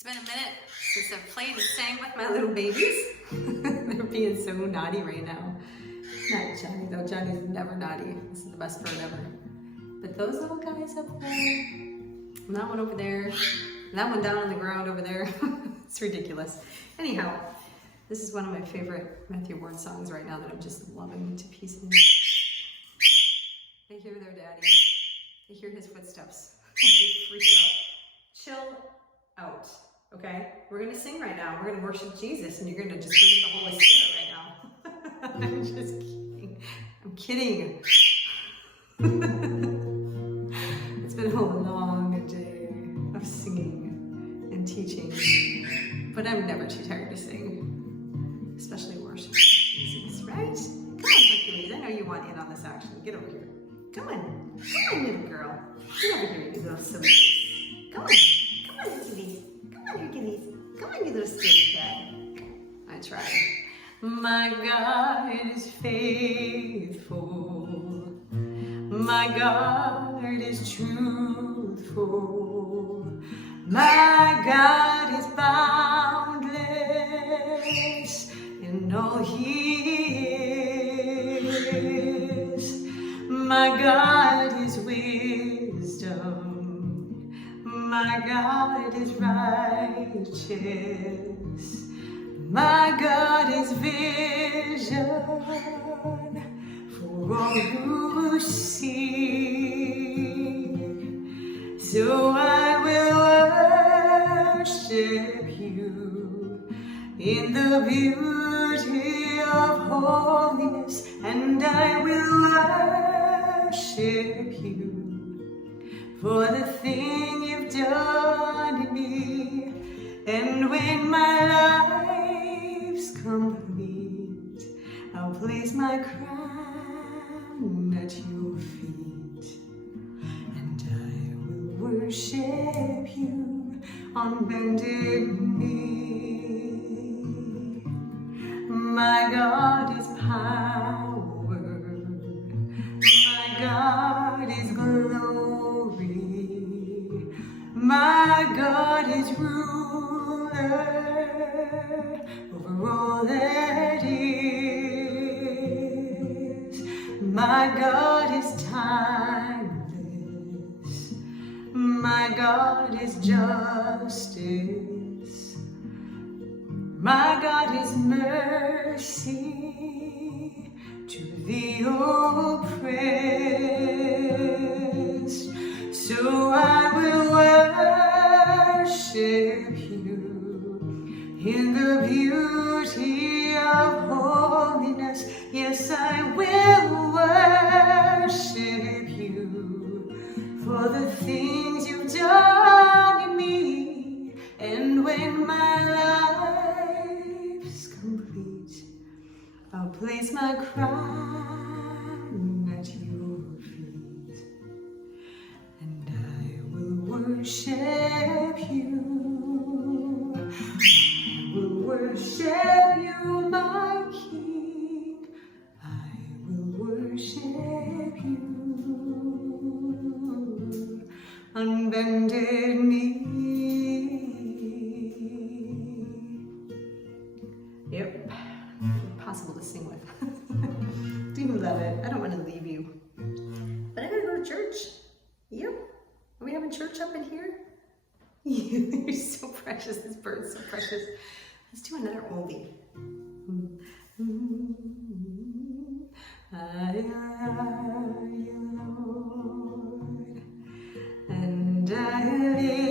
It's been a minute since I've played and sang with my little babies. They're being so naughty right now. Not Johnny though, Johnny's never naughty. This is the best bird ever. But those little guys up there, and that one over there, and that one down on the ground over there, it's ridiculous. Anyhow, this is one of my favorite Matthew Ward songs right now that I'm just loving to pieces. They hear their daddy. They hear his footsteps. They freak out. Chill out, okay? We're gonna sing right now. We're gonna worship Jesus, and you're gonna just bring in the Holy Spirit right now. I'm just kidding. I'm kidding. It's been a long day of singing and teaching, but I'm never too tired to sing, especially worship Jesus, right? Come on, Hercules. I know you want in on this action. Get over here. Come on, little girl. Get over here, you little silly face. Come on, Hercules. Come on, Hercules. Come on, you little silly cat. I tried. My God is faithful. My God is truthful. My God is boundless in all He is. My God is wisdom. My God is righteous. My God is vision for all who see. So I will worship you in the beauty of holiness, and I will worship you for the thing you've done in me. And when my life's complete, I'll place my crown at your feet, and I will worship you on bended knee. My God is power. My God is glory. My God is ruler over all that is. My God is timeless. My God is justice. My God is mercy to the oppressed. So I will worship you in the beauty of holiness. Yes, I will worship you for the things you've done in me. And when my life's complete, I'll place my crown at your feet, and I will worship you. I will worship you, my King. I will worship you on bended knee. Yep, impossible to sing with. Do you love it? I don't want to leave you, but I gotta go to church. Yep. Are we having church up in here? You're so precious. This bird's so precious. Let's do another oldie. I love you, Lord, and I live